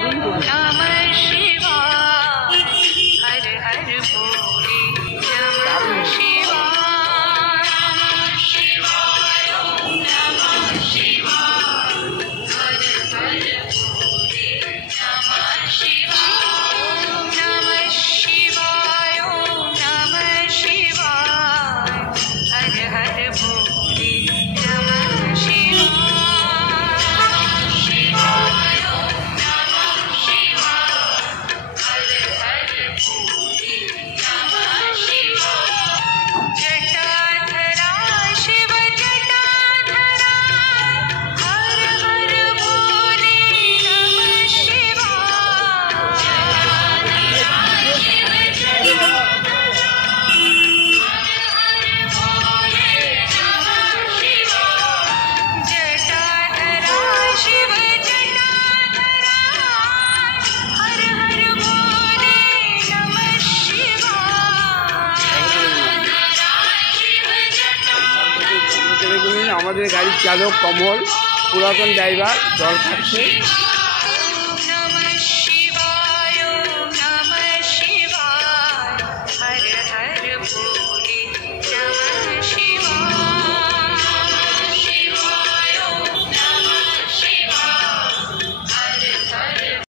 দারুণ করেছে। नमः शिवाय हर हर भोले नमः शिवाय नमः शिवाय ओम नमः शिवाय हर हर भोले नमः शिवाय ओम नमः शिवाय ओम नमः शिवाय हर हर भोले नमः शिवाय ओम नमः शिवाय हर हर भोले नमः शिवाय जटाधरा शिव जटाधरा हर हर भोले नमः शिवाय जटाधरा शिव जटाधरा हर हर भोले नमः शिवाय जटाधरा शिव जटाधरा हर हर भोले नमः शिवाय जटाधरा शिव जटाधरा দেখুন আমাদের গাড়ির চালক কমল, পুরাতন ড্রাইভার, জল খাচ্ছে।